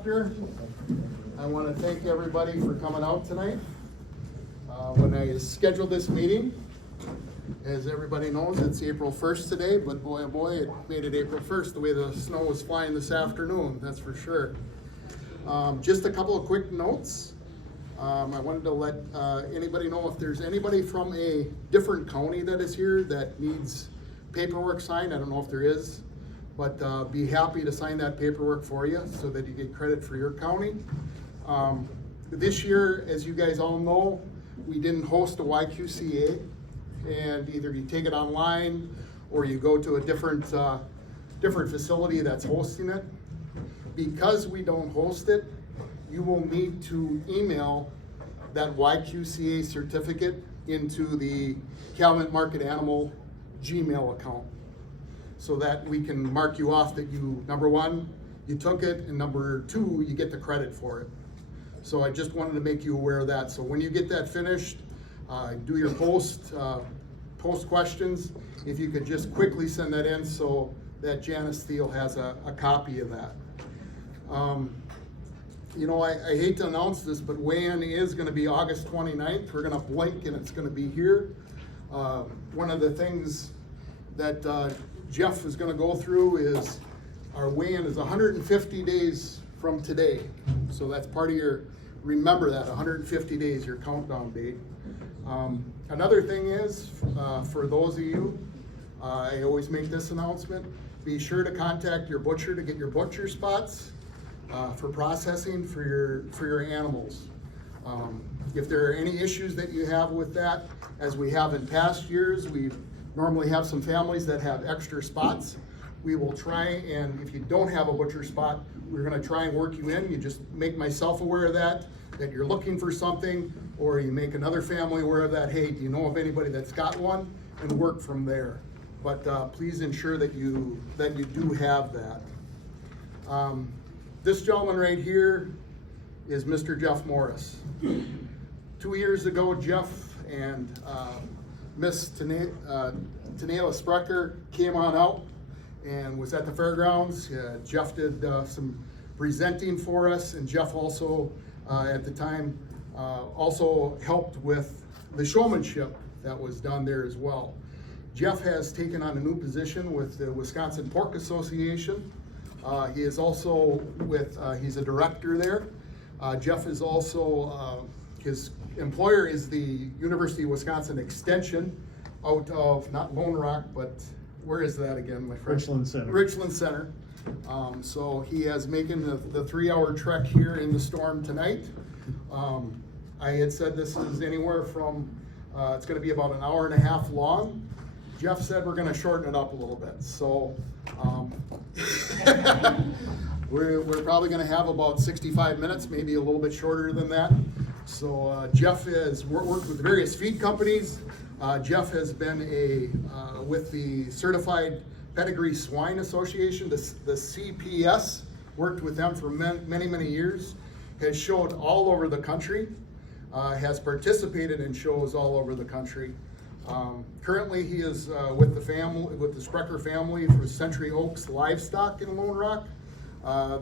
after. I want to thank everybody for coming out tonight. When I scheduled this meeting, as everybody knows, it's April 1st today, but boy, oh boy, it made it April 1st the way the snow was flying this afternoon, that's for sure. Just a couple of quick notes. I wanted to let anybody know if there's anybody from a different county that is here that needs paperwork signed. I don't know if there is, but be happy to sign that paperwork for you so that you get credit for your county. This year, as you guys all know, we didn't host a YQCA, and either you take it online or you go to a different facility that's hosting it. Because we don't host it, you will need to email that YQCA certificate into the Calumet Market Animal Gmail account so that we can mark you off that you, number one, you took it, and number two, you get the credit for it. So I just wanted to make you aware of that. So when you get that finished, do your post questions. If you could just quickly send that in so that Janice Thiel has a copy of that. You know, I hate to announce this, but weigh-in is going to be August 29th. We're going to blink and it's going to be here. One of the things that Jeff is going to go through is our weigh-in is 150 days from today. So that's part of your, remember that, 150 days, your countdown date. Another thing is, for those of you, I always make this announcement, be sure to contact your butcher to get your butcher spots for processing for your animals. If there are any issues that you have with that, as we have in past years, we normally have some families that have extra spots. We will try, and if you don't have a butcher spot, we're gonna try and work you in. You just make myself aware of that you're looking for something, or you make another family aware of that, hey, do you know of anybody that's got one, and work from there. But please ensure that you do have that. This gentleman right here is Mr. Jeff Morris. 2 years ago, Jeff and Miss Tanela Sprecher came on out and was at the fairgrounds. Jeff did some presenting for us, and Jeff also, at the time, also helped with the showmanship that was done there as well. Jeff has taken on a new position with the Wisconsin Pork Association. He is also he's a director there. Jeff is also, his employer is the University of Wisconsin Extension out of, not Lone Rock, but where is that again, my friend? Richland Center. Richland Center. So he is making the 3-hour trek here in the storm tonight. I had said this is anywhere from, it's gonna be about an hour and a half long. Jeff said we're gonna shorten it up a little bit. So we're probably gonna have about 65 minutes, maybe a little bit shorter than that. So Jeff has worked with various feed companies. Jeff has been with the Certified Pedigree Swine Association, the CPS, worked with them for many years, has showed all over the country, has participated in shows all over the country. Currently he is with the Sprecher family for Century Oaks Livestock in Lone Rock.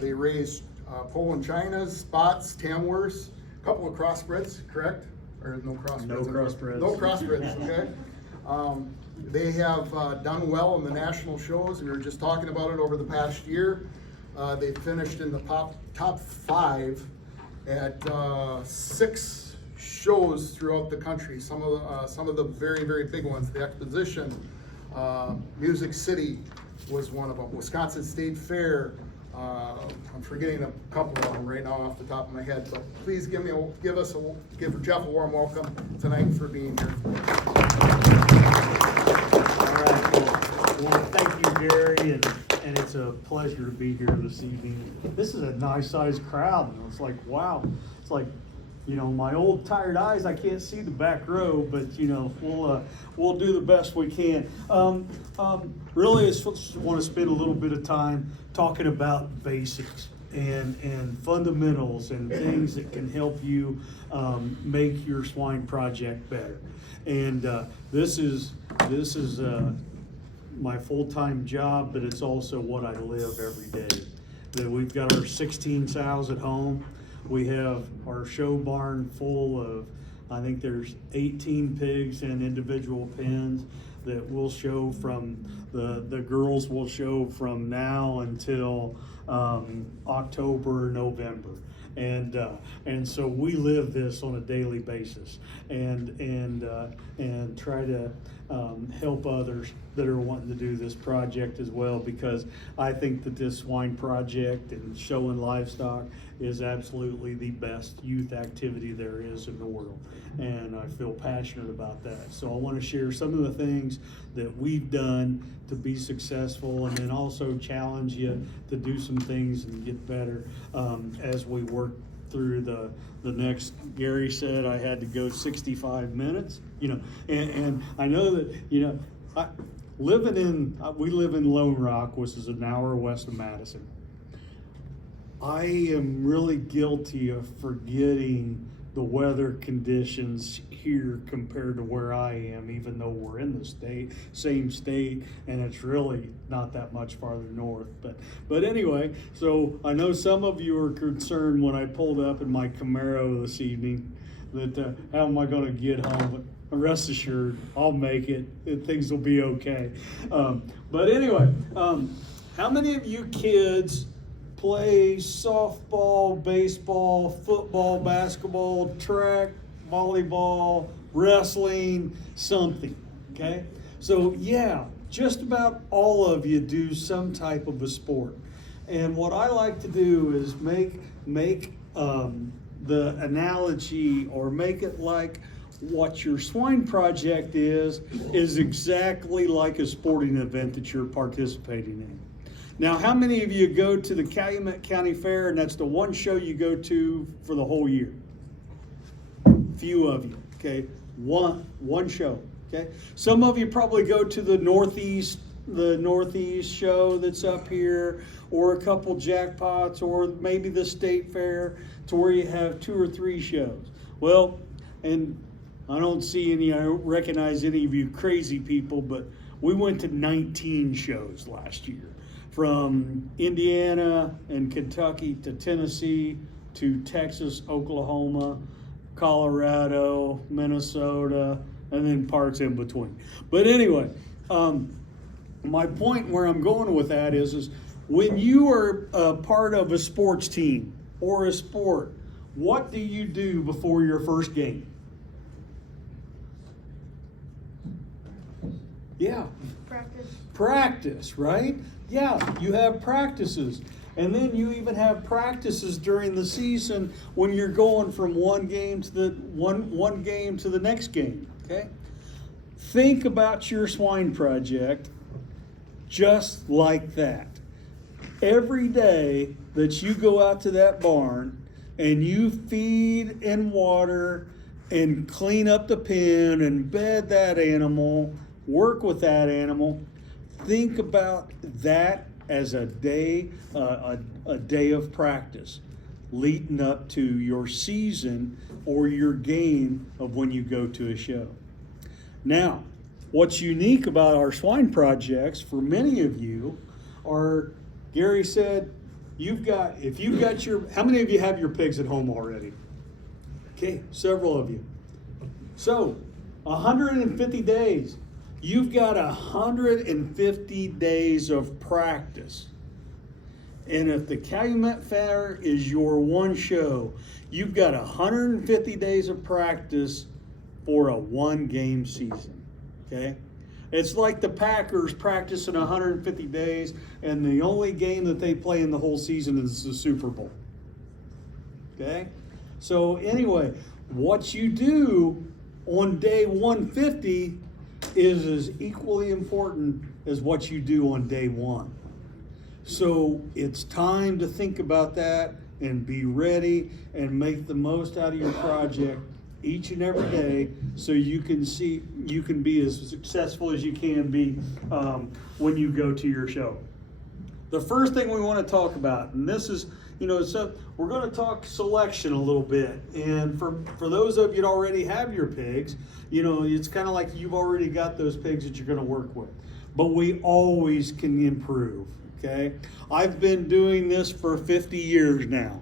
They raise Poland Chinas, Spots, Tamworths, a couple of crossbreds, correct? Or no crossbreds? No crossbreds. No crossbreds, okay. They have done well in the national shows. We were just talking about it over the past year. They finished in the top 5 at 6 shows throughout the country. Some of the very big ones. The Exposition, Music City was one of them. Wisconsin State Fair. I'm forgetting a couple of them right now off the top of my head, but please give Jeff a warm welcome tonight for being here. All right, well, thank you, Gary, and it's a pleasure to be here this evening. This is a nice sized crowd, and it's like, wow, it's like, you know, my old tired eyes, I can't see the back row, but you know, we'll do the best we can. Really, I just want to spend a little bit of time talking about basics and fundamentals and things that can help you make your swine project better. And this is my full-time job, but it's also what I live every day. that we've got our 16 sows at home. We have our show barn full of, I think there's 18 pigs in individual pens that will show from, the girls will show from now until October, November. And so we live this on a daily basis and try to help others that are wanting to do this project as well, because I think that this swine project and showing livestock is absolutely the best youth activity there is in the world. And I feel passionate about that. So I want to share some of the things that we've done to be successful, and then also challenge you to do some things and get better as we work through the next. Gary said I had to go 65 minutes, and I know that, we live in Lone Rock, which is an hour west of Madison. I am really guilty of forgetting the weather conditions here compared to where I am, even though we're in the same state, and it's really not that much farther north. But anyway, so I know some of you are concerned when I pulled up in my Camaro this evening that how am I going to get home? But rest assured, I'll make it. Things will be okay. But anyway, how many of you kids play softball, baseball, football, basketball, track, volleyball, wrestling, something, okay? So yeah, just about all of you do some type of a sport. And what I like to do is make the analogy, or make it like what your swine project is exactly like a sporting event that you're participating in. Now, how many of you go to the Calumet County Fair, and that's the one show you go to for the whole year? Few of you, okay? One show, okay? Some of you probably go to the Northeast show that's up here, or a couple jackpots, or maybe the state fair, to where you have 2 or 3 shows. Well, and I don't recognize any of you crazy people, but we went to 19 shows last year. From Indiana and Kentucky to Tennessee to Texas, Oklahoma, Colorado, Minnesota, and then parts in between. But anyway, my point where I'm going with that is when you are a part of a sports team or a sport, what do you do before your first game? Yeah. Practice, right? Yeah, you have practices. And then you even have practices during the season when you're going from one game to the next game, okay? Think about your swine project just like that. Every day that you go out to that barn and you feed and water and clean up the pen and bed that animal, work with that animal, think about that as a day of practice leading up to your season or your game of when you go to a show. Now, what's unique about our swine projects for many of you are, Gary said, how many of you have your pigs at home already? Okay, several of you. So, 150 days. You've got 150 days of practice. And if the Calumet Fair is your one show, you've got 150 days of practice for a 1-game season, okay? It's like the Packers practicing 150 days, and the only game that they play in the whole season is the Super Bowl, okay? So anyway, what you do on day 150 is as equally important as what you do on day 1. So it's time to think about that and be ready and make the most out of your project each and every day, so you can be as successful as you can be when you go to your show. The first thing we want to talk about, and this is, so we're going to talk selection a little bit. And for those of you that already have your pigs, it's kind of like you've already got those pigs that you're going to work with. But we always can improve, okay? I've been doing this for 50 years now,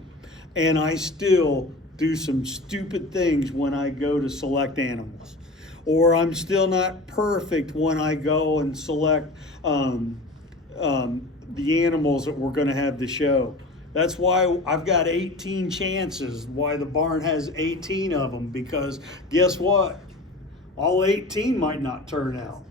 and I still do some stupid things when I go to select animals. Or I'm still not perfect when I go and select the animals that we're going to have to show. That's why I've got 18 chances, why the barn has 18 of them, because guess what? All 18 might not turn out.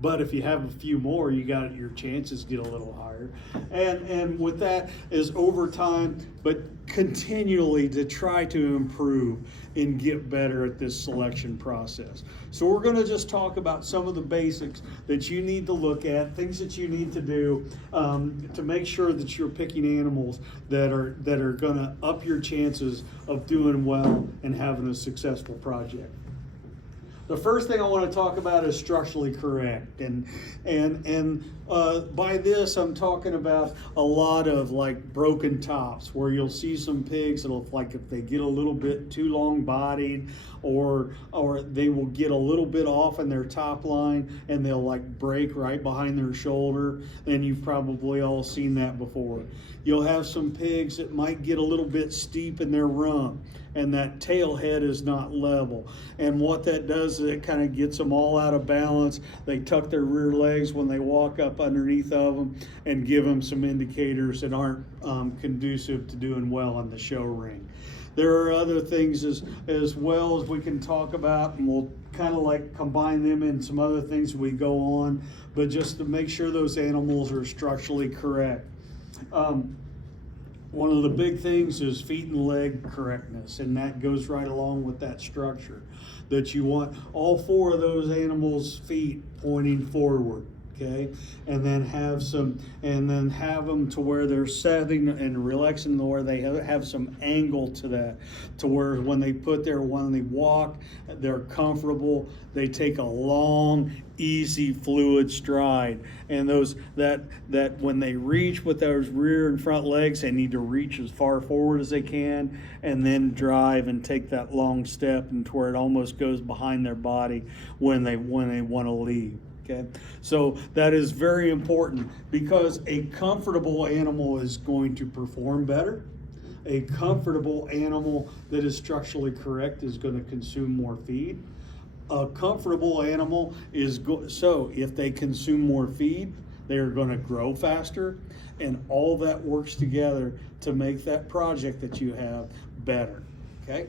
But if you have a few more, your chances get a little higher. And with that is over time, but continually to try to improve and get better at this selection process. So we're going to just talk about some of the basics that you need to look at, things that you need to do to make sure that you're picking animals that are going to up your chances of doing well and having a successful project. The first thing I want to talk about is structurally correct, and by this I'm talking about a lot of like broken tops, where you'll see some pigs that'll, like, if they get a little bit too long bodied, or they will get a little bit off in their top line and they'll like break right behind their shoulder, and you've probably all seen that before. You'll have some pigs that might get a little bit steep in their rump, and that tail head is not level. And what that does is it kind of gets them all out of balance. They tuck their rear legs when they walk up underneath of them and give them some indicators that aren't conducive to doing well on the show ring. There are other things as well as we can talk about, and we'll kind of like combine them in some other things as we go on, but just to make sure those animals are structurally correct. One of the big things is feet and leg correctness, and that goes right along with that structure, that you want all four of those animals' feet pointing forward, okay? And then have them to where they're setting and relaxing, where they have some angle to that, to where when they walk, they're comfortable. They take a long, easy, fluid stride, and that when they reach with those rear and front legs, they need to reach as far forward as they can, and then drive and take that long step, and to where it almost goes behind their body when they want to leave. Okay, so that is very important, because a comfortable animal is going to perform better. A comfortable animal that is structurally correct is going to consume more feed. A comfortable animal so if they consume more feed, they're going to grow faster, and all that works together to make that project that you have better. Okay.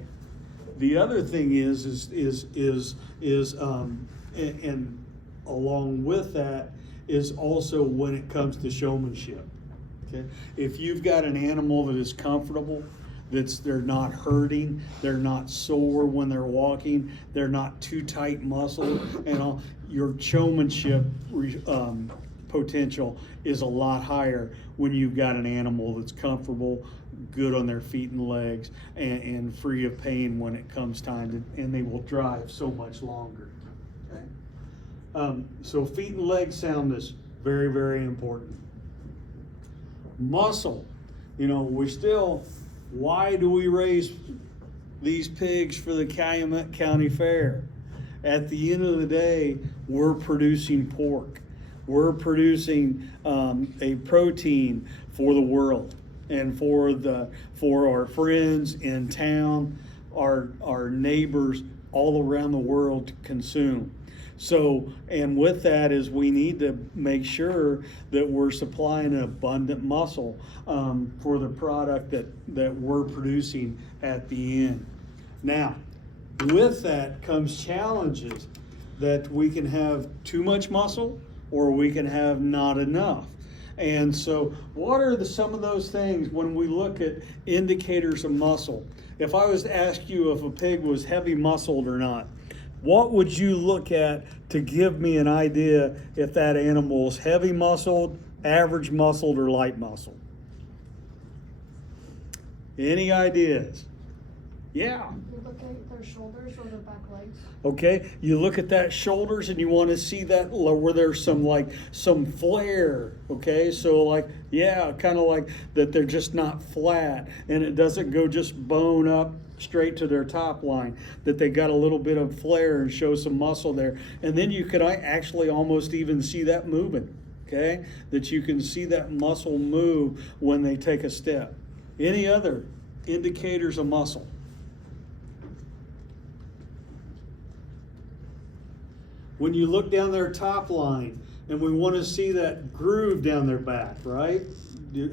The other thing and along with that is also when it comes to showmanship. Okay, if you've got an animal that is comfortable, they're not hurting, they're not sore when they're walking, they're not too tight muscled, and all, your showmanship potential is a lot higher when you've got an animal that's comfortable, good on their feet and legs, and free of pain when it comes time and they will drive so much longer. Okay? So feet and leg soundness, very, very important. Muscle, why do we raise these pigs for the Calumet County Fair? At the end of the day, we're producing pork. We're producing a protein for the world and for our friends in town, our neighbors all around the world to consume. So, and with that is we need to make sure that we're supplying an abundant muscle for the product that we're producing at the end. Now, with that comes challenges that we can have too much muscle or we can have not enough. And so what are some of those things when we look at indicators of muscle? If I was to ask you if a pig was heavy muscled or not, what would you look at to give me an idea if that animal is heavy muscled, average muscled, or light muscled? Any ideas? Yeah. You look at their shoulders or their back legs. Okay, you look at that shoulders and you want to see that where there's some flare. Okay, so kind of like that they're just not flat and it doesn't go just bone up straight to their top line, that they got a little bit of flare and show some muscle there. And then you could actually almost even see that moving. okay? That you can see that muscle move when they take a step. Any other indicators of muscle? When you look down their top line, and we want to see that groove down their back, right?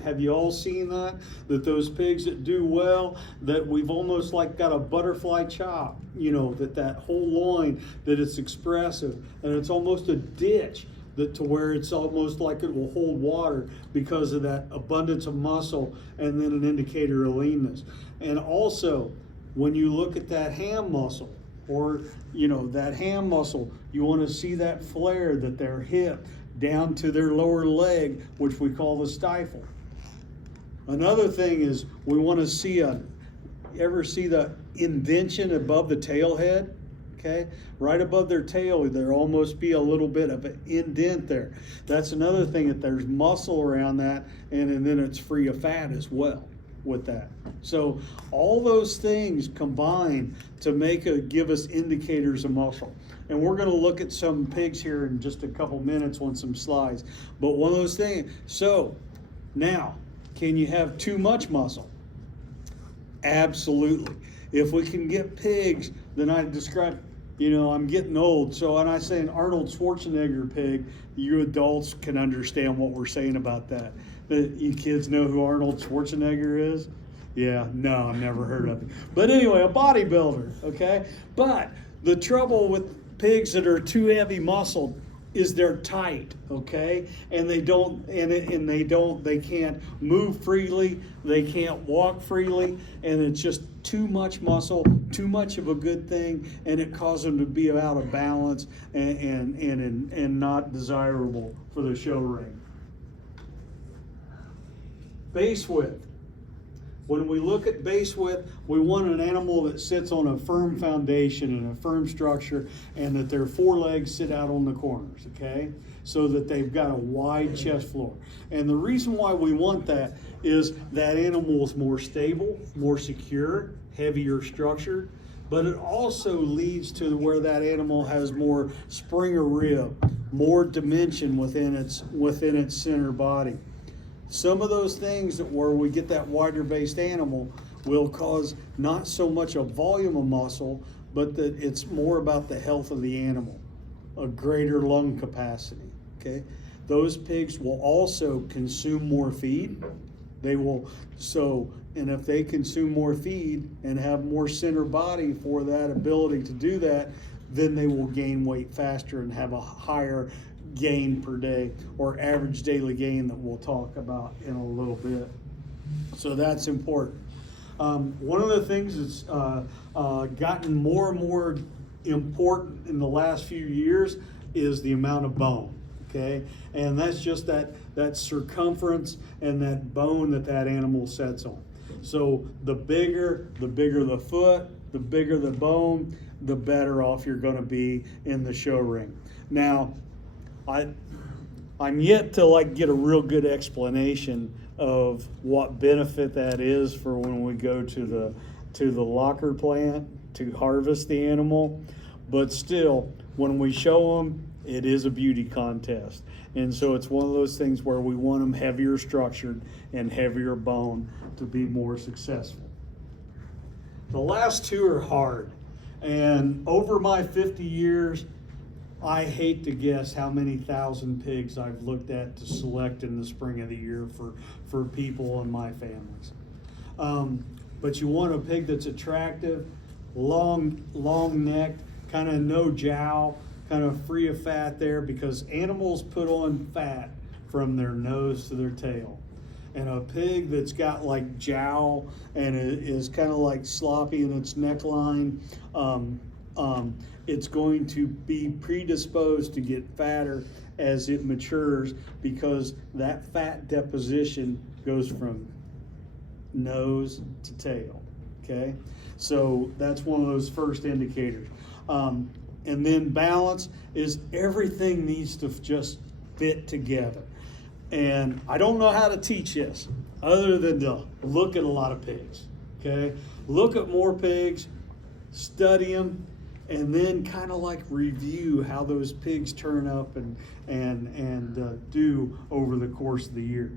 Have you all seen that? That those pigs that do well, that we've almost like got a butterfly chop, that whole loin, that it's expressive, and it's almost a ditch, that to where it's almost like it will hold water because of that abundance of muscle, and then an indicator of leanness. And also, when you look at that ham muscle, or that ham muscle, you want to see that flare, that their hip down to their lower leg, which we call the stifle. Another thing is we want to see ever see the indention above the tail head? Okay, right above their tail, there almost be a little bit of an indent there. That's another thing, that there's muscle around that, and then it's free of fat as well with that. So all those things combine to give us indicators of muscle. And we're going to look at some pigs here in just a couple minutes on some slides. But one of those things, so now, can you have too much muscle? Absolutely. If we can get pigs, then I describe, I'm getting old. So when I say an Arnold Schwarzenegger pig, you adults can understand what we're saying about that. You kids know who Arnold Schwarzenegger is? Yeah, no, I've never heard of him. But anyway, a bodybuilder, okay? But the trouble with pigs that are too heavy muscled is they're tight, okay? And they can't move freely, they can't walk freely, and it's just too much muscle, too much of a good thing, and it causes them to be out of balance and not desirable for the show ring. Base width. When we look at base width, we want an animal that sits on a firm foundation and a firm structure, and that their forelegs sit out on the corners, okay? So that they've got a wide chest floor. And the reason why we want that is that animal is more stable, more secure, heavier structured, but it also leads to where that animal has more spring or rib, more dimension within its center body. Some of those things where we get that wider based animal will cause not so much a volume of muscle, but that it's more about the health of the animal, a greater lung capacity, okay? Those pigs will also consume more feed. And if they consume more feed and have more center body for that ability to do that, then they will gain weight faster and have a higher gain per day, or average daily gain, that we'll talk about in a little bit. So that's important. One of the things that's gotten more and more important in the last few years is the amount of bone, okay? And that's just that circumference and that bone that animal sets on. So the bigger the foot, the bigger the bone, the better off you're going to be in the show ring. Now, I'm yet to get a real good explanation of what benefit that is for when we go to the locker plant to harvest the animal, but still, when we show them, it is a beauty contest. And so it's one of those things where we want them heavier structured and heavier bone to be more successful. The last two are hard, and over my 50 years, I hate to guess how many thousand pigs I've looked at to select in the spring of the year for people and my families. But you want a pig that's attractive, long necked, kind of no jowl, kind of free of fat there, because animals put on fat from their nose to their tail. And a pig that's got jowl and is kind of sloppy in its neckline, it's going to be predisposed to get fatter as it matures, because that fat deposition goes from nose to tail, okay? So that's one of those first indicators. And then balance is everything needs to just fit together. And I don't know how to teach this other than to look at a lot of pigs, okay? Look at more pigs, study them, and then kind of like review how those pigs turn up and do over the course of the year.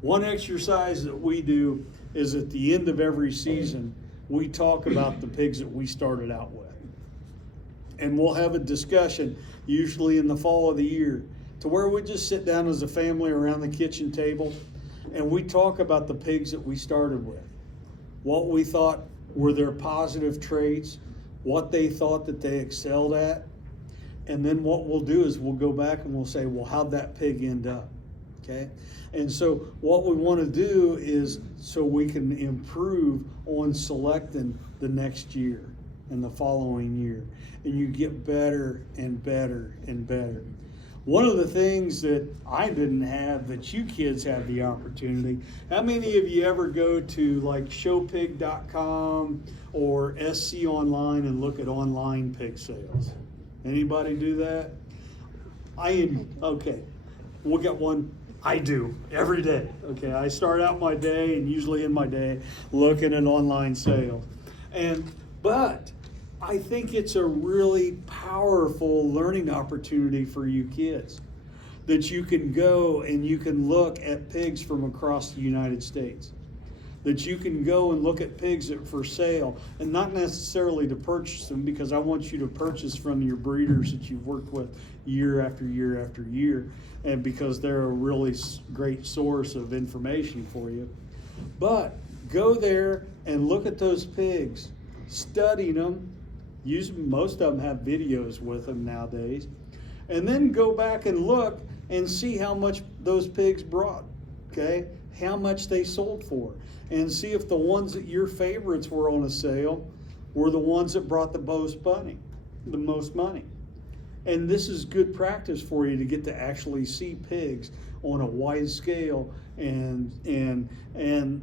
One exercise that we do is at the end of every season, we talk about the pigs that we started out with. And we'll have a discussion, usually in the fall of the year, to where we just sit down as a family around the kitchen table and we talk about the pigs that we started with. What we thought were their positive traits, what they thought that they excelled at. And then what we'll do is we'll go back and we'll say, well, how'd that pig end up? Okay? And so what we want to do is so we can improve on selecting the next year and the following year. And you get better and better and better. One of the things that I didn't have that you kids have the opportunity, how many of you ever go to like showpig.com or SC Online and look at online pig sales? Anybody do that? Okay, we'll get one. I do every day. Okay, I start out my day and usually in my day looking at online sales. But I think it's a really powerful learning opportunity for you kids, that you can go and you can look at pigs from across the United States, that you can go and look at pigs that are for sale, and not necessarily to purchase them, because I want you to purchase from your breeders that you've worked with year after year after year, and because they're a really great source of information for you. But go there and look at those pigs, study them. Most of them have videos with them nowadays. And then go back and look and see how much those pigs brought, okay? How much they sold for. And see if the ones that your favorites were on a sale were the ones that brought the most money. And this is good practice for you to get to actually see pigs on a wide scale, and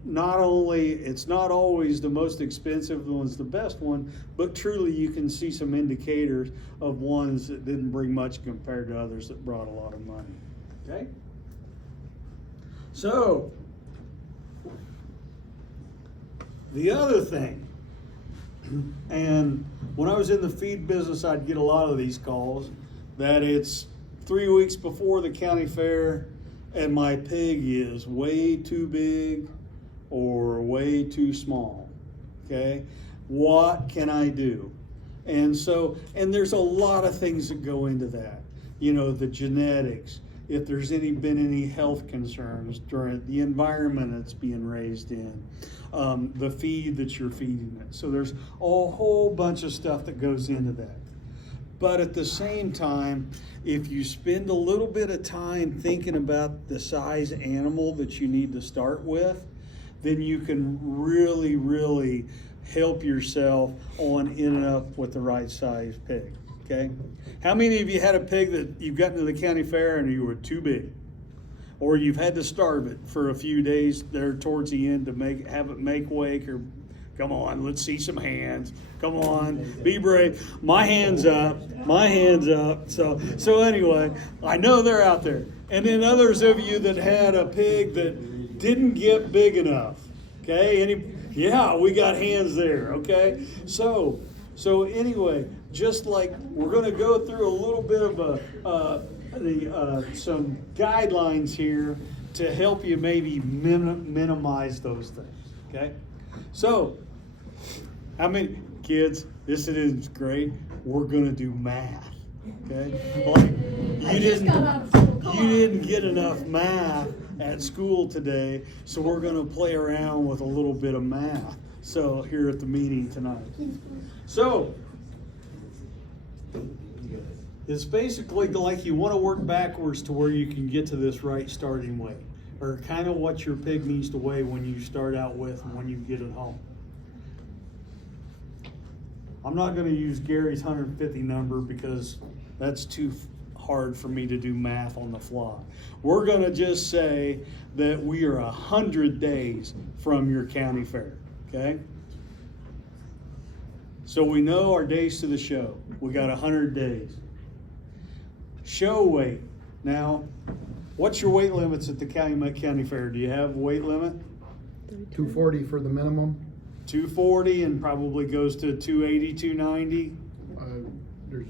not only, it's not always the most expensive one's the best one, but truly you can see some indicators of ones that didn't bring much compared to others that brought a lot of money. Okay? So, the other thing, and when I was in the feed business, I'd get a lot of these calls, that it's 3 weeks before the county fair and my pig is way too big or way too small, okay? What can I do? And there's a lot of things that go into that. You know, the genetics, if there's been any health concerns during the environment it's being raised in, the feed that you're feeding it. So there's a whole bunch of stuff that goes into that. But at the same time, if you spend a little bit of time thinking about the size animal that you need to start with, then you can really, really help yourself on ending up with the right size pig, okay? How many of you had a pig that you've gotten to the county fair and you were too big? Or you've had to starve it for a few days there towards the end to have it make wake, or come on, let's see some hands. Come on, be brave. My hand's up. So anyway, I know they're out there. And then others of you that had a pig that didn't get big enough. Okay? Yeah, we got hands there. Okay? So anyway, just like we're going to go through a little bit of some guidelines here to help you maybe minimize those things. Okay? So, how many kids? This is great. We're gonna do math. Okay? Like, you didn't get enough math at school today, so we're gonna play around with a little bit of math. So here at the meeting tonight. So it's basically like you want to work backwards to where you can get to this right starting weight, or kind of what your pig needs to weigh when you start out with and when you get it home. I'm not going to use Gary's 150 number because that's too hard for me to do math on the fly. We're going to just say that we are 100 days from your county fair, okay? So we know our days to the show. We got 100 days. Show weight. Now, what's your weight limits at the Calumet County Fair? Do you have a weight limit? 240 for the minimum. 240, and probably goes to 280, 290. there's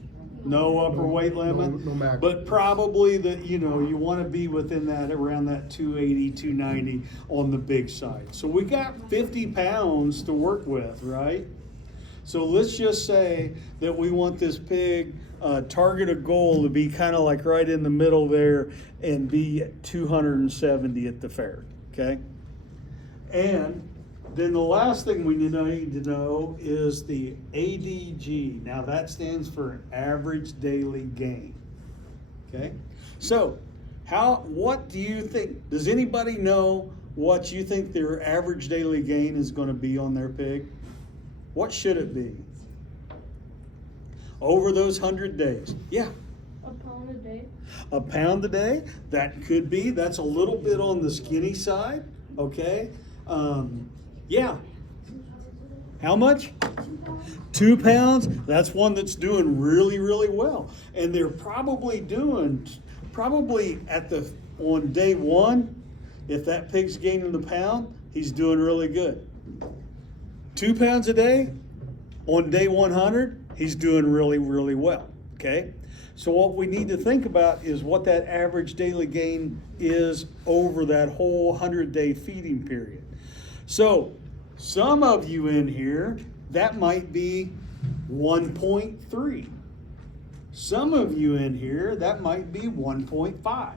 No upper weight limit? no max. But probably that, you know, you want to be within that, around that 280, 290 on the big side. So we got 50 pounds to work with, right? So let's just say that we want this pig, target a goal to be kind of like right in the middle there and be at 270 at the fair, okay? And then the last thing we need to know is the ADG. Now that stands for average daily gain. Okay? So, what do you think? Does anybody know what you think their average daily gain is going to be on their pig? What should it be? Over those 100 days. Yeah. A pound a day. A pound a day? That could be. That's a little bit on the skinny side. Okay? Yeah. How much? 2 pounds. That's one that's doing really, really well. And they're probably on day one, if that pig's gaining a pound, he's doing really good. 2 pounds a day on day 100, he's doing really, really well. Okay? So what we need to think about is what that average daily gain is over that whole 100-day feeding period. So some of you in here, that might be 1.3. Some of you in here, that might be 1.5.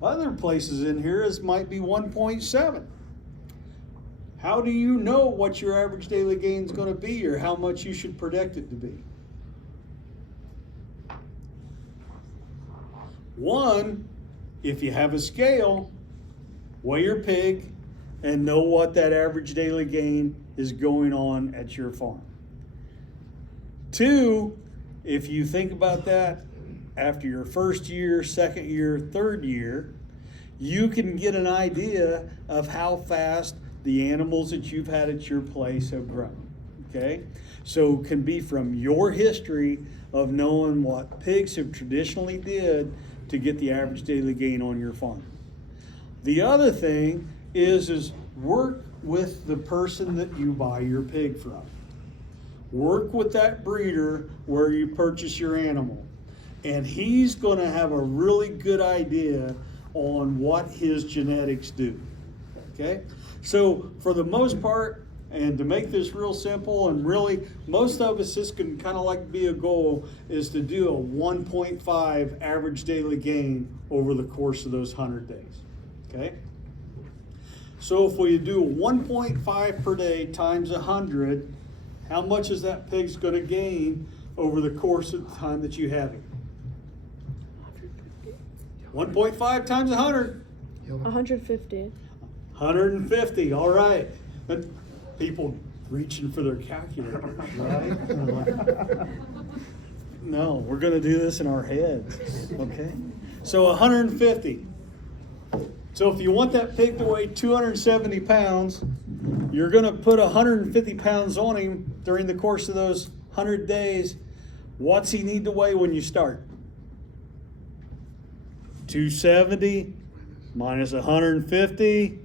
Other places in here, it might be 1.7. How do you know what your average daily gain is going to be or how much you should predict it to be? One, if you have a scale, weigh your pig and know what that average daily gain is going on at your farm. Two, if you think about that after your first year, second year, third year, you can get an idea of how fast the animals that you've had at your place have grown. Okay? So it can be from your history of knowing what pigs have traditionally did to get the average daily gain on your farm. The other thing is work with the person that you buy your pig from. Work with that breeder where you purchase your animal. And he's going to have a really good idea on what his genetics do. Okay? So for the most part, and to make this real simple, and really most of us, this can kind of like be a goal, is to do a 1.5 average daily gain over the course of those 100 days. Okay? So if we do 1.5 per day times 100, how much is that pig's going to gain over the course of the time that you have him? 1.5 times 100. 150. 150, all right. But people reaching for their calculators, right? No, we're going to do this in our heads, okay? So 150. So if you want that pig to weigh 270 pounds, you're going to put 150 pounds on him during the course of those 100 days. What's he need to weigh when you start? 270 minus 150.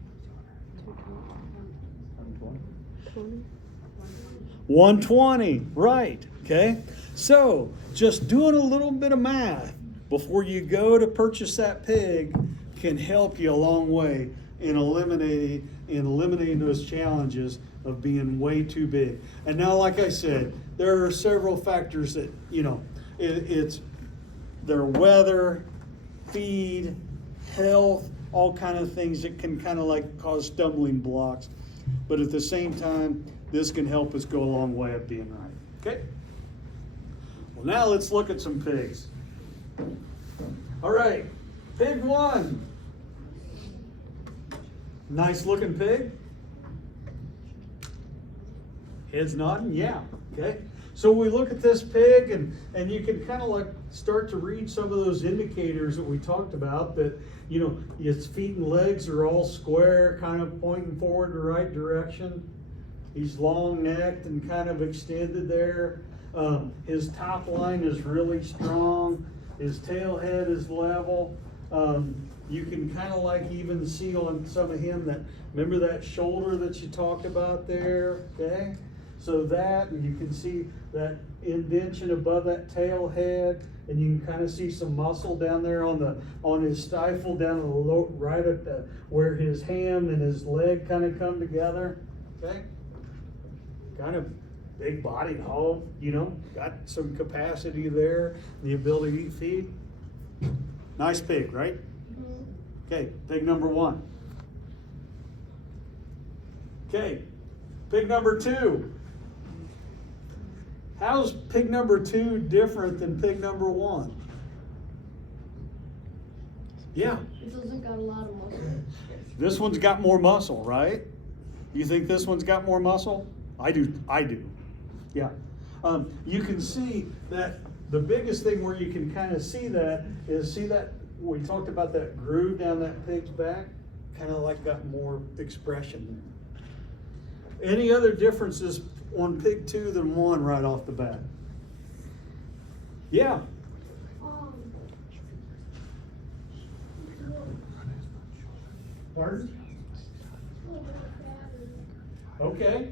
120, right, okay? So just doing a little bit of math before you go to purchase that pig can help you a long way in eliminating those challenges of being way too big. And now, like I said, there are several factors that, you know, it's their weather, feed, health, all kind of things that can kind of like cause stumbling blocks. But at the same time, this can help us go a long way of being right. Okay? Well, now let's look at some pigs. All right, pig one. Nice looking pig. Head's nodding, yeah, okay. So we look at this pig and you can kind of like start to read some of those indicators that we talked about, that, you know, its feet and legs are all square, kind of pointing forward the right direction. He's long-necked and kind of extended there. His top line is really strong. His tail head is level. You can kind of like even see on some of him that, remember that shoulder that you talked about there, okay? So that, and you can see that indentation above that tail head, and you can kind of see some muscle down there on his stifle, down the low, right at the where his ham and his leg kind of come together. Okay, kind of big body, hull, you know, got some capacity there, the ability to eat feed. Nice pig, right? Okay, pig number 1. Okay, pig number 2. How's pig number 2 different than pig number 1? Yeah. It doesn't got a lot of muscle. This one's got more muscle, right? You think this one's got more muscle? I do. Yeah. You can see that the biggest thing where you can kind of see that is, see that we talked about that groove down that pig's back, kind of like got more expression there. Any other differences on pig 2 than 1 right off the bat? Yeah. Pardon? Okay.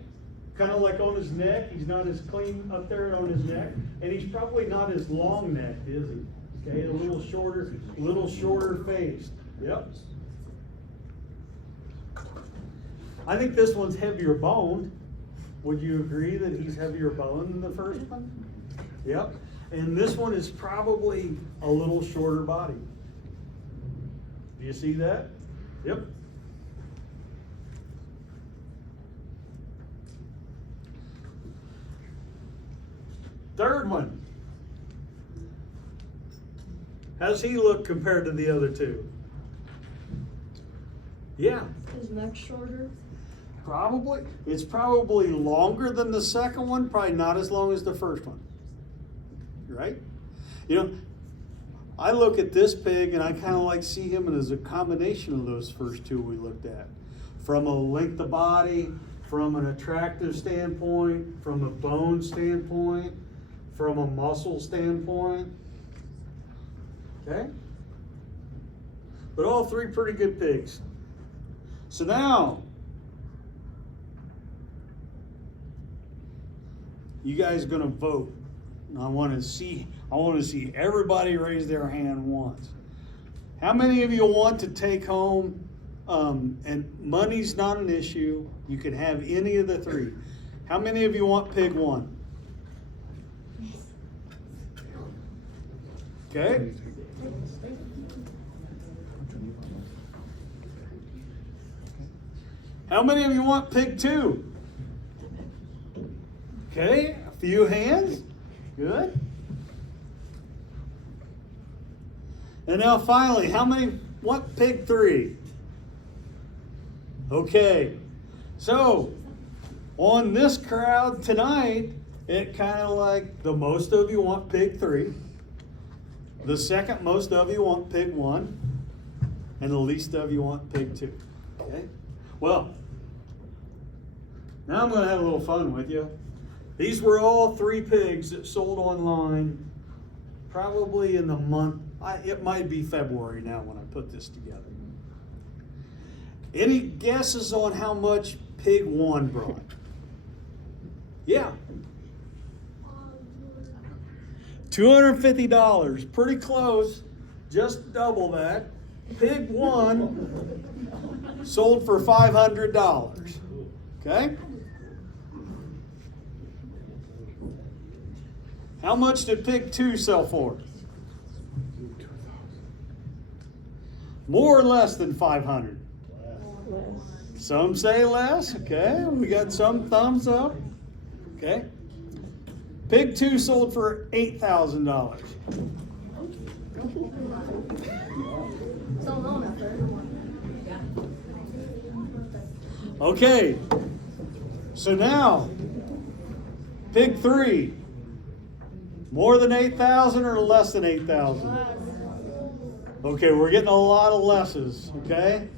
Kind of like on his neck, he's not as clean up there on his neck, and he's probably not as long necked, is he? Okay, a little shorter faced. Yep. I think this one's heavier boned. Would you agree that he's heavier boned than the first one? Yep. And this one is probably a little shorter body. Do you see that? Yep. Third one. How does he look compared to the other 2? Yeah. His neck's shorter. Probably. It's probably longer than the second one, probably not as long as the first one. Right? You know, I look at this pig and I kind of like see him as a combination of those first 2 we looked at. From a length of body, from an attractive standpoint, from a bone standpoint, from a muscle standpoint. Okay? But all 3 pretty good pigs. So now, you guys are going to vote. I want to see everybody raise their hand once. How many of you want to take home, and money's not an issue, you can have any of the 3. How many of you want pig 1? Okay. How many of you want pig 2? Okay, a few hands. Good. And now finally, how many want pig 3? Okay. So, on this crowd tonight, it kind of like the most of you want pig 3. The second most of you want pig 1, and the least of you want pig 2. Okay? Well, now I'm going to have a little fun with you. These were all 3 pigs that sold online, probably in the month, it might be February now when I put this together. Any guesses on how much pig 1 brought? Yeah. $250, pretty close, just double that. Pig 1 sold for $500, okay? How much did pig 2 sell for? More or less than 500? Some say less, okay? We got some thumbs up, okay? Pig 2 sold for $8,000. Okay, so now, pig 3, more than 8,000 or less than 8,000? Okay, we're getting a lot of lesses, okay?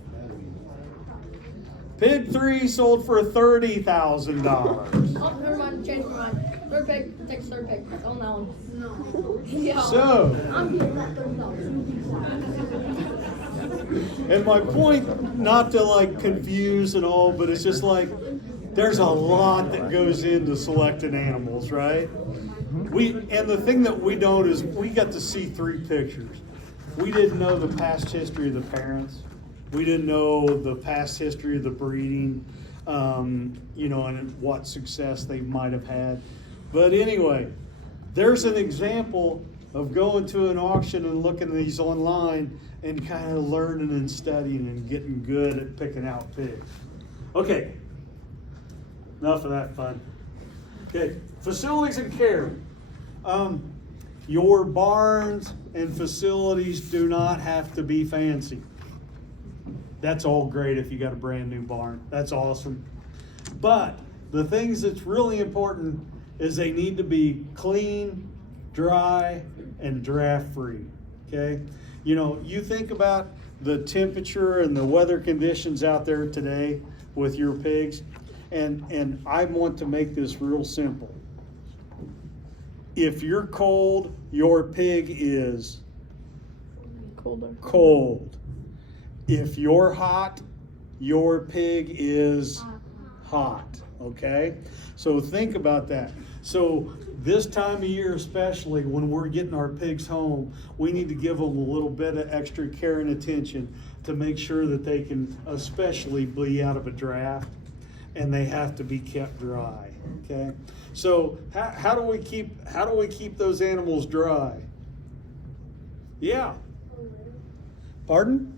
Pig 3 sold for $30,000. Oh, never mind, change my mind. Third pig, takes third pig. On that one. No. Yeah. So, I'm getting that $30. and my point, not to like confuse and all, but it's just like, there's a lot that goes into selecting animals, right? And the thing that we don't is we got to see 3 pictures. We didn't know the past history of the parents. We didn't know the past history of the breeding, and what success they might have had. But anyway, there's an example of going to an auction and looking at these online and kind of learning and studying and getting good at picking out pigs. Okay, enough of that fun. Okay, facilities and care. Your barns and facilities do not have to be fancy. That's all great if you got a brand new barn. That's awesome. But the things that's really important is they need to be clean, dry, and draft free. Okay? You think about the temperature and the weather conditions out there today with your pigs, and I want to make this real simple. If you're cold, your pig is cold. If you're hot, your pig is hot, okay? So think about that. So this time of year, especially when we're getting our pigs home, we need to give them a little bit of extra care and attention to make sure that they can especially be out of a draft, and they have to be kept dry, okay? So how do we keep those animals dry? Yeah. Pardon?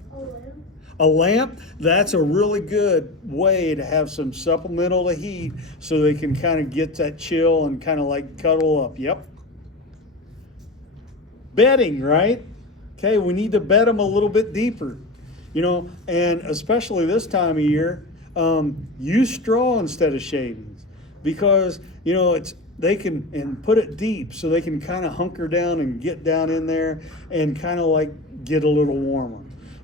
A lamp, that's a really good way to have some supplemental to heat so they can kind of get that chill and kind of like cuddle up. Yep. Bedding, right? Okay, we need to bed them a little bit deeper, and especially this time of year, use straw instead of shavings because, they can, and put it deep so they can kind of hunker down and get down in there and kind of like get a little warmer.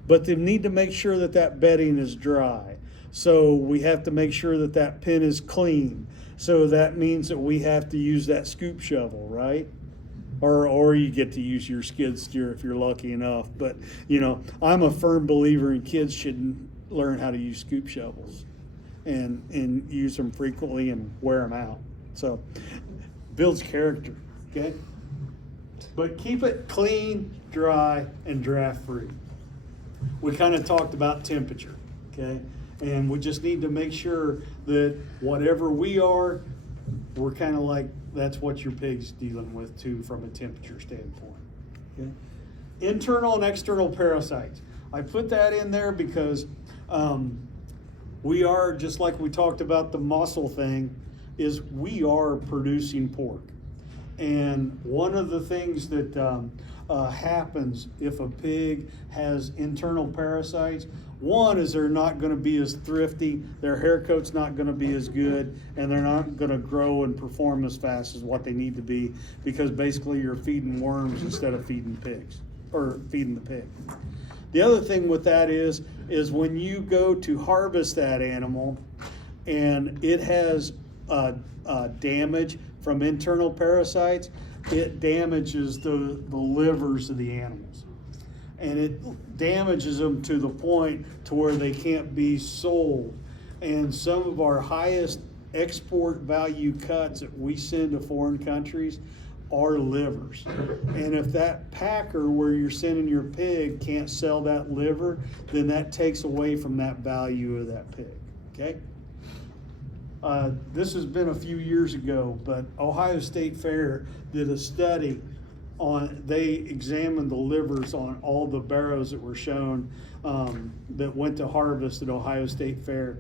But they need to make sure that bedding is dry. So we have to make sure that pen is clean. So that means that we have to use that scoop shovel, right? Or you get to use your skid steer if you're lucky enough. But, I'm a firm believer in kids should learn how to use scoop shovels and use them frequently and wear them out. So builds character, okay? But keep it clean, dry, and draft free. We kind of talked about temperature, okay? And we just need to make sure that whatever we are, we're kind of like, that's what your pig's dealing with too from a temperature standpoint, okay? Internal and external parasites. I put that in there because we are, just like we talked about the muscle thing, is we are producing pork. And one of the things that happens if a pig has internal parasites, one is they're not going to be as thrifty, their hair coat's not going to be as good, and they're not going to grow and perform as fast as what they need to be because basically you're feeding worms instead of feeding pigs, or feeding the pig. The other thing with that is when you go to harvest that animal and it has damage from internal parasites, it damages the livers of the animals. And it damages them to the point to where they can't be sold. And some of our highest export value cuts that we send to foreign countries are livers. And if that packer where you're sending your pig can't sell that liver, then that takes away from that value of that pig, okay? This has been a few years ago, but Ohio State Fair did a study they examined the livers on all the barrows that were shown that went to harvest at Ohio State Fair.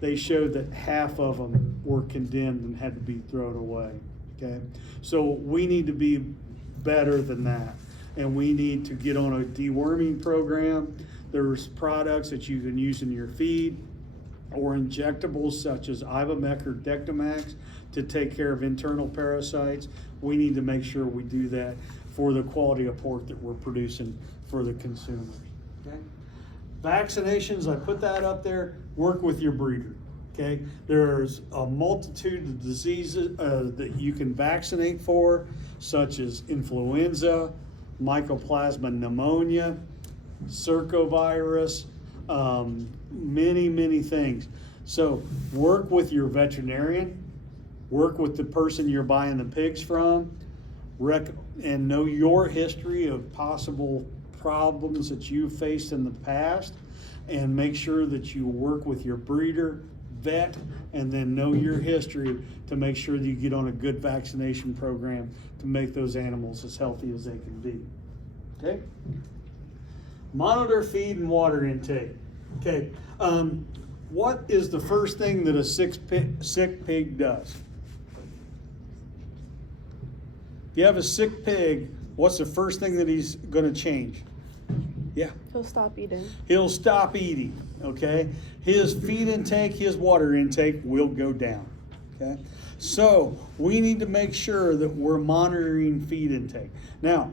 They showed that half of them were condemned and had to be thrown away, okay? So we need to be better than that, and we need to get on a deworming program. There's products that you can use in your feed, or injectables such as Ivomec or Dectomax to take care of internal parasites. We need to make sure we do that for the quality of pork that we're producing for the consumers, okay? Vaccinations, I put that up there. Work with your breeder, okay? There's a multitude of diseases that you can vaccinate for, such as influenza, Mycoplasma pneumonia, circovirus, many things. So work with your veterinarian, work with the person you're buying the pigs from, and know your history of possible problems that you've faced in the past, and make sure that you work with your breeder, vet, and then know your history to make sure that you get on a good vaccination program to make those animals as healthy as they can be. Okay? Monitor feed and water intake. Okay. What is the first thing that a sick pig does? If you have a sick pig, what's the first thing that he's going to change? Yeah. He'll stop eating. He'll stop eating, okay? His feed intake, his water intake will go down, okay? So we need to make sure that we're monitoring feed intake. Now,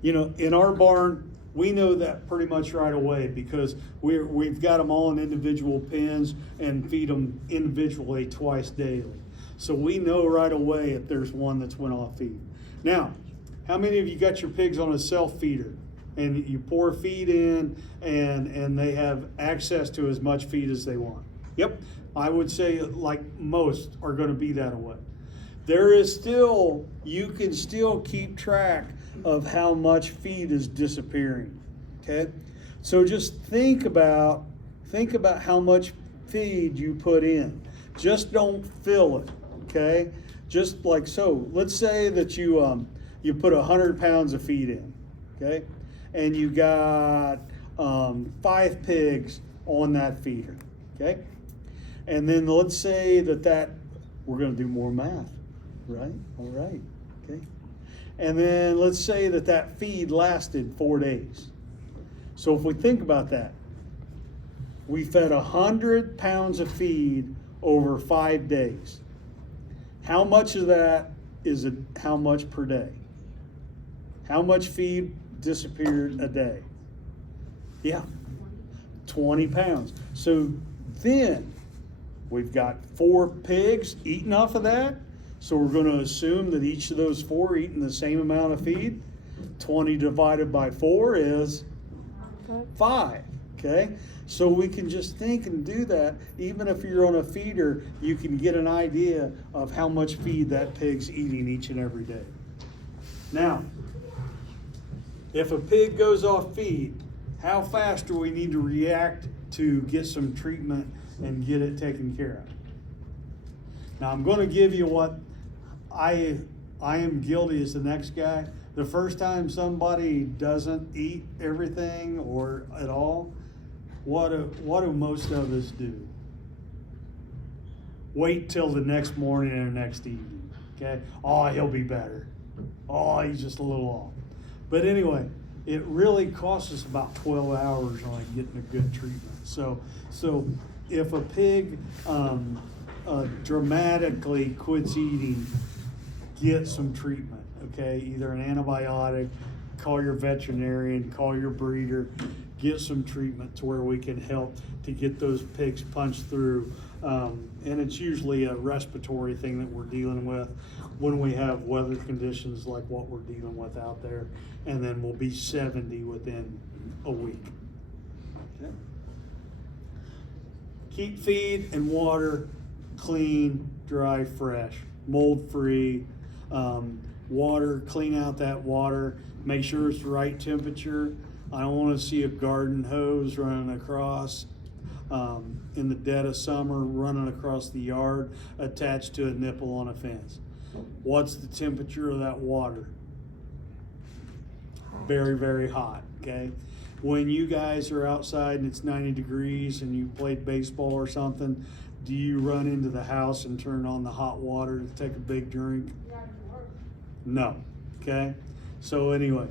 you know, in our barn, we know that pretty much right away because we've got them all in individual pens and feed them individually twice daily. So we know right away if there's one that's went off feed. Now, how many of you got your pigs on a self-feeder? And you pour feed in and they have access to as much feed as they want. Yep, I would say like most are going to be that way. There is still, you can still keep track of how much feed is disappearing, okay? So just think about how much feed you put in. Just don't fill it, okay? Just like so. Let's say that you put 100 pounds of feed in, okay? And you got 5 pigs on that feeder, okay? And then let's say that we're going to do more math, right? All right, okay? And then let's say that feed lasted 4 days. So if we think about that, we fed 100 pounds of feed over 5 days. How much of that is how much per day? How much feed disappeared a day? Yeah, 20 pounds. So then we've got 4 pigs eating off of that. So we're going to assume that each of those 4 are eating the same amount of feed. 20 divided by 4 is 5. Okay? So we can just think and do that. Even if you're on a feeder, you can get an idea of how much feed that pig's eating each and every day. Now, if a pig goes off feed, how fast do we need to react to get some treatment and get it taken care of? Now I'm going to give you what I am guilty as the next guy. The first time somebody doesn't eat everything or at all, what do most of us do? Wait till the next morning or next evening. Okay? Oh, he'll be better. Oh, he's just a little off. But anyway, it really costs us about 12 hours on getting a good treatment. So if a pig dramatically quits eating, get some treatment, okay? Either an antibiotic, call your veterinarian, call your breeder, get some treatment to where we can help to get those pigs punched through. And it's usually a respiratory thing that we're dealing with when we have weather conditions like what we're dealing with out there, and then we'll be 70 within a week. Okay. Keep feed and water clean, dry, fresh, mold-free. Water, clean out that water, make sure it's the right temperature. I don't want to see a garden hose running across in the dead of summer, running across the yard attached to a nipple on a fence. What's the temperature of that water? Very, very hot, okay? When you guys are outside and it's 90 degrees and you played baseball or something, do you run into the house and turn on the hot water to take a big drink? No, okay? So anyway,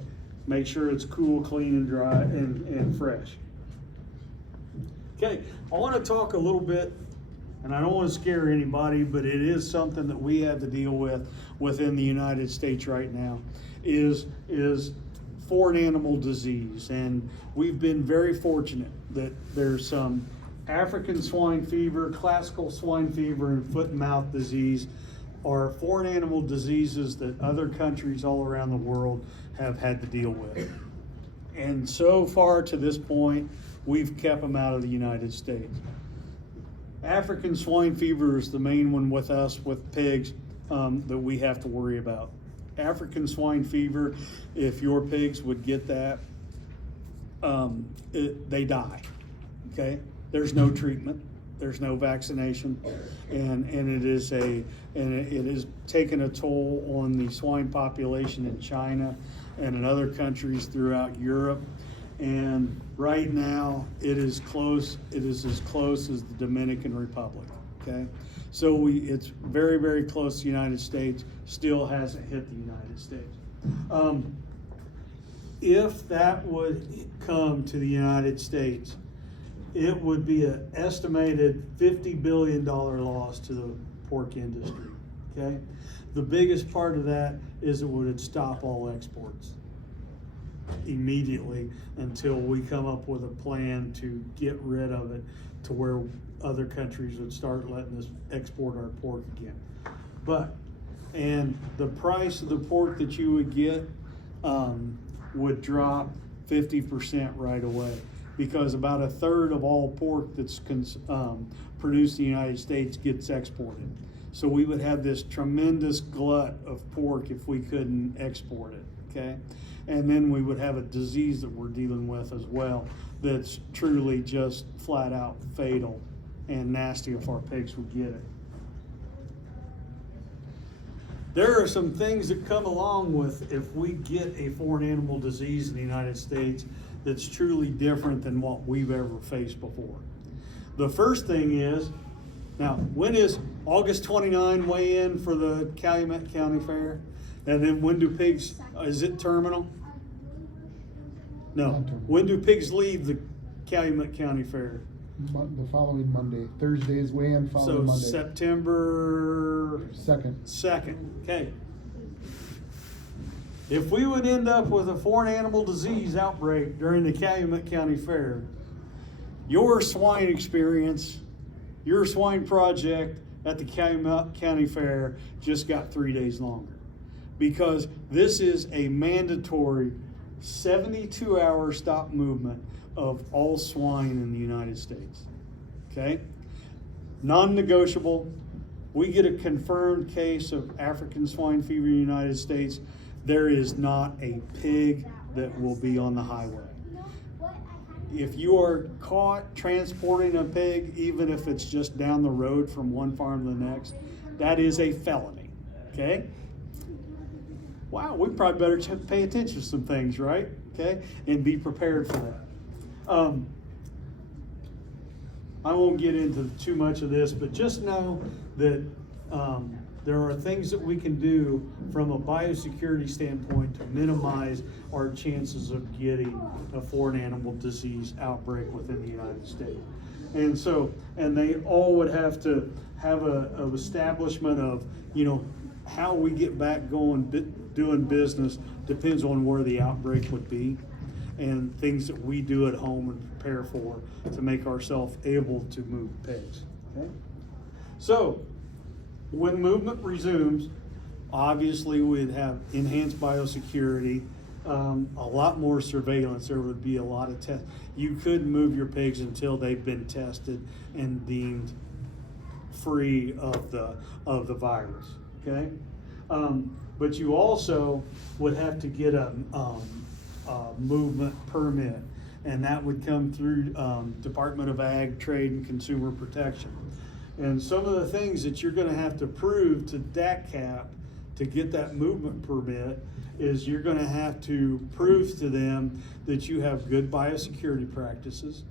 make sure it's cool, clean, and dry, and fresh. Okay, I want to talk a little bit, and I don't want to scare anybody, but it is something that we have to deal with within the United States right now, is foreign animal disease. And we've been very fortunate that there's some African swine fever, classical swine fever, and foot and mouth disease are foreign animal diseases that other countries all around the world have had to deal with. And so far to this point, we've kept them out of the United States. African swine fever is the main one with us, with pigs, that we have to worry about. African swine fever, if your pigs would get that, they die, okay? There's no treatment, there's no vaccination, and it is taking a toll on the swine population in China and in other countries throughout Europe. And right now, it is as close as the Dominican Republic, okay? So it's very, very close to the United States, still hasn't hit the United States. If that would come to the United States, it would be an estimated $50 billion loss to the pork industry, okay? The biggest part of that is it would stop all exports immediately until we come up with a plan to get rid of it to where other countries would start letting us export our pork again. And the price of the pork that you would get would drop 50% right away, because about a third of all pork that's produced in the United States gets exported. So we would have this tremendous glut of pork if we couldn't export it, okay? And then we would have a disease that we're dealing with as well that's truly just flat out fatal and nasty if our pigs would get it. There are some things that come along with if we get a foreign animal disease in the United States that's truly different than what we've ever faced before. The first thing is, now, when is August 29 weigh in for the Calumet County Fair? And then when do pigs, is it terminal? No. When do pigs leave the Calumet County Fair? The following Monday. Thursday's weigh-in following Monday. So September 2nd. Okay. If we would end up with a foreign animal disease outbreak during the Calumet County Fair, your swine experience, your swine project at the Calumet County Fair just got 3 days longer, because this is a mandatory 72-hour stop movement of all swine in the United States, okay? Non-negotiable. We get a confirmed case of African swine fever in the United States, there is not a pig that will be on the highway. If you are caught transporting a pig, even if it's just down the road from one farm to the next, that is a felony, okay? Wow, we probably better pay attention to some things, right? Okay, and be prepared for that. I won't get into too much of this, but just know that there are things that we can do from a biosecurity standpoint to minimize our chances of getting a foreign animal disease outbreak within the United States. And so, and they all would have to have an establishment of, you know, how we get back going, doing business depends on where the outbreak would be, and things that we do at home and prepare for to make ourselves able to move pigs, okay? So, when movement resumes, obviously we'd have enhanced biosecurity, a lot more surveillance. There would be a lot of tests. You couldn't move your pigs until they've been tested and deemed free of the virus, okay? But you also would have to get a movement permit, and that would come through Department of Ag, Trade, and Consumer Protection. And some of the things that you're going to have to prove to DACCAP to get that movement permit is you're going to have to prove to them that you have good biosecurity practices,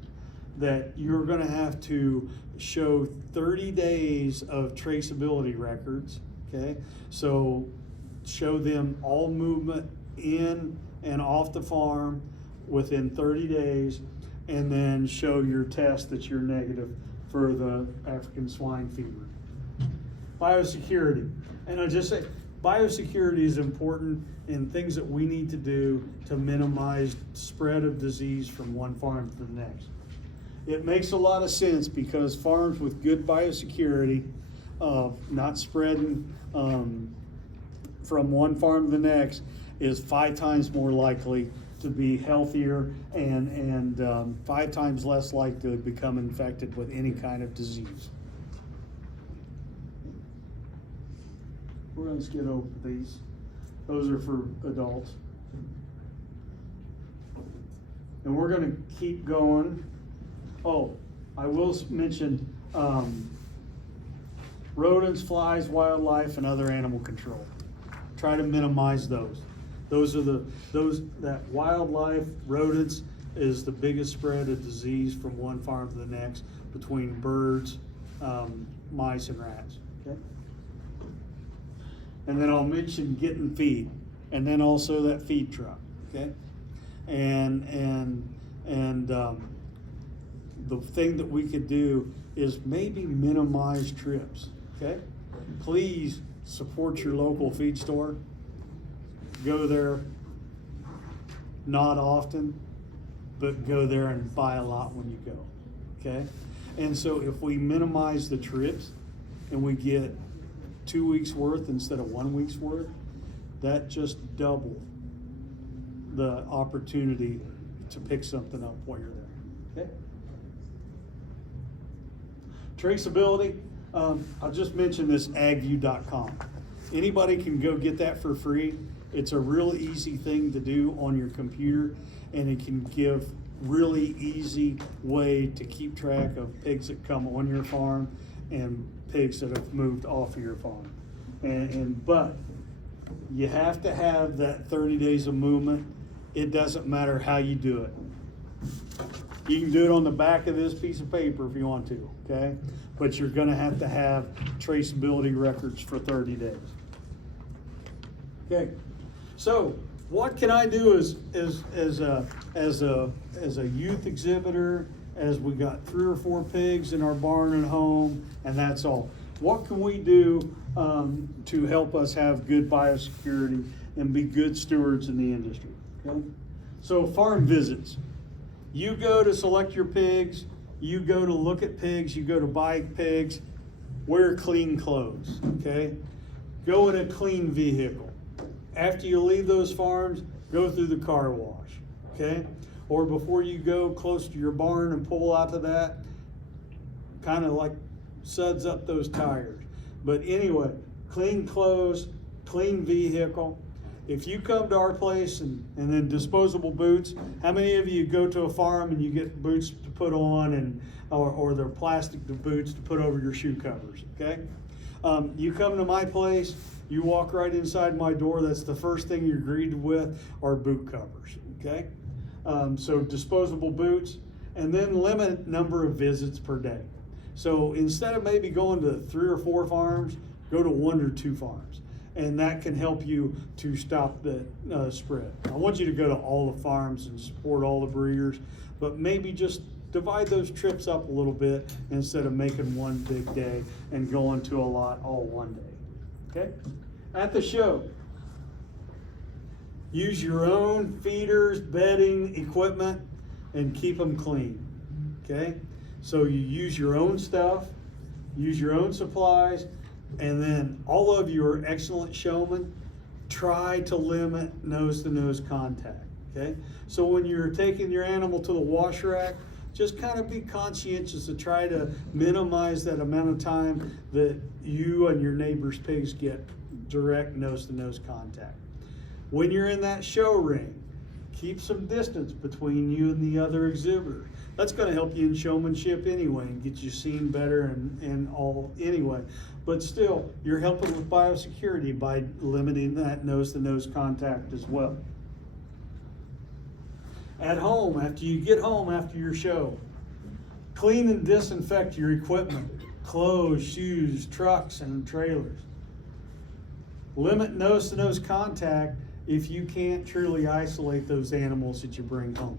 that you're going to have to show 30 days of traceability records, okay? So show them all movement in and off the farm within 30 days, and then show your test that you're negative for the African swine fever. Biosecurity, and I just say, biosecurity is important in things that we need to do to minimize spread of disease from one farm to the next. It makes a lot of sense because farms with good biosecurity, not spreading from one farm to the next, is 5 times more likely to be healthier and 5 times less likely to become infected with any kind of disease. We're going to skip over these. Those are for adults. And we're going to keep going. Oh, I will mention rodents, flies, wildlife, and other animal control. Try to minimize those. That wildlife, rodents is the biggest spread of disease from one farm to the next between birds, mice, and rats. Okay. And then I'll mention getting feed, and then also that feed truck. Okay. And the thing that we could do is maybe minimize trips. Okay. Please support your local feed store. Go there not often, but go there and buy a lot when you go, okay? And so if we minimize the trips and we get 2 weeks worth instead of 1 week's worth, that just double the opportunity to pick something up while you're there, okay? Traceability, I'll just mention this agview.com. Anybody can go get that for free. It's a real easy thing to do on your computer, and it can give really easy way to keep track of pigs that come on your farm and pigs that have moved off of your farm. But you have to have that 30 days of movement. It doesn't matter how you do it. You can do it on the back of this piece of paper if you want to, okay? But you're gonna have to have traceability records for 30 days. Okay, so what can I do as a youth exhibitor, as we got 3 or 4 pigs in our barn and home, and that's all? What can we do to help us have good biosecurity and be good stewards in the industry? Okay, so farm visits. You go to select your pigs, you go to look at pigs, you go to buy pigs, wear clean clothes, okay? Go in a clean vehicle. After you leave those farms, go through the car wash, okay? Or before you go close to your barn and pull out to that, kind of like suds up those tires. But anyway, clean clothes, clean vehicle. If you come to our place and then disposable boots, how many of you go to a farm and you get boots to put on or they're plastic boots to put over your shoe covers, okay? You come to my place, you walk right inside my door, that's the first thing you're greeted with are boot covers, okay? So disposable boots, and then limit number of visits per day. So instead of maybe going to 3 or 4 farms, go to 1 or 2 farms. And that can help you to stop the spread. I want you to go to all the farms and support all the breeders, but maybe just divide those trips up a little bit instead of making one big day and going to a lot all one day, okay? At the show, use your own feeders, bedding, equipment, and keep them clean, okay? So you use your own stuff, use your own supplies, and then all of you are excellent showmen. Try to limit nose-to-nose contact, okay? So when you're taking your animal to the wash rack, just kind of be conscientious to try to minimize that amount of time that you and your neighbor's pigs get direct nose-to-nose contact. When you're in that show ring, keep some distance between you and the other exhibitors. That's going to help you in showmanship anyway and get you seen better and all anyway. But still, you're helping with biosecurity by limiting that nose-to-nose contact as well. At home, after you get home after your show, clean and disinfect your equipment, clothes, shoes, trucks, and trailers. Limit nose-to-nose contact if you can't truly isolate those animals that you bring home.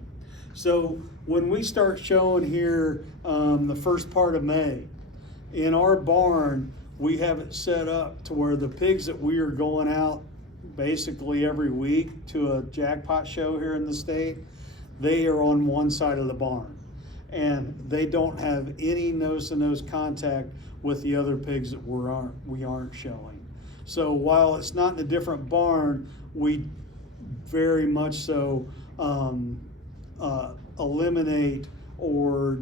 So when we start showing here the first part of May, in our barn, we have it set up to where the pigs that we are going out basically every week to a jackpot show here in the state, they are on one side of the barn. And they don't have any nose-to-nose contact with the other pigs that we aren't showing. So while it's not in a different barn, we very much so eliminate or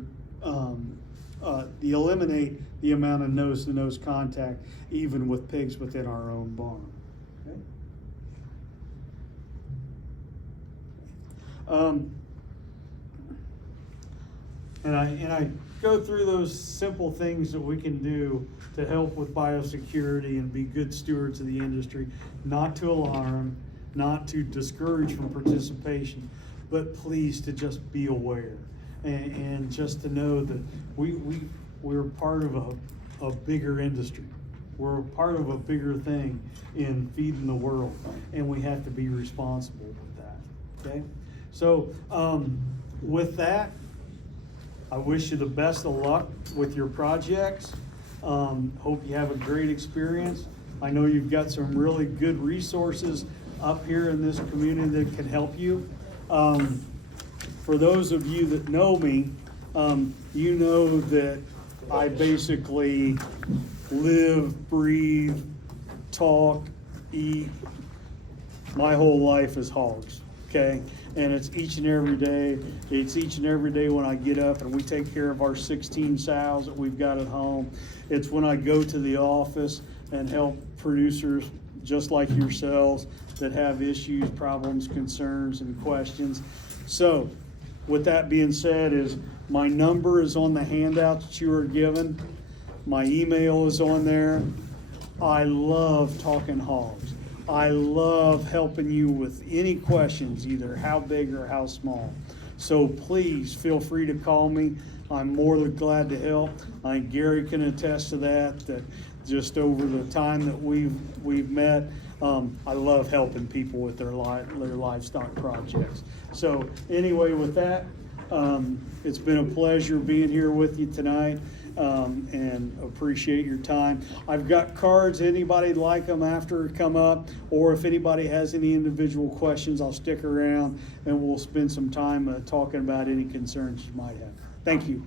eliminate the amount of nose-to-nose contact even with pigs within our own barn. Okay? And I go through those simple things that we can do to help with biosecurity and be good stewards of the industry, not to alarm, not to discourage from participation, but please to just be aware and just to know that we're part of a bigger industry. We're part of a bigger thing in feeding the world, and we have to be responsible with that, okay? So with that, I wish you the best of luck with your projects. Hope you have a great experience. I know you've got some really good resources up here in this community that can help you. For those of you that know me, you know that I basically live, breathe, talk, eat. My whole life is hogs, okay? And it's each and every day. It's each and every day when I get up and we take care of our 16 sows that we've got at home. It's when I go to the office and help producers just like yourselves that have issues, problems, concerns, and questions. So with that being said, is my number is on the handout that you were given. My email is on there. I love talking hogs. I love helping you with any questions, either how big or how small. So please feel free to call me. I'm more than glad to help. I think Gary can attest to that just over the time that we've met, I love helping people with their livestock projects. So anyway, with that, it's been a pleasure being here with you tonight. And appreciate your time. I've got cards. Anybody like them after come up, or if anybody has any individual questions, I'll stick around and we'll spend some time talking about any concerns you might have. Thank you.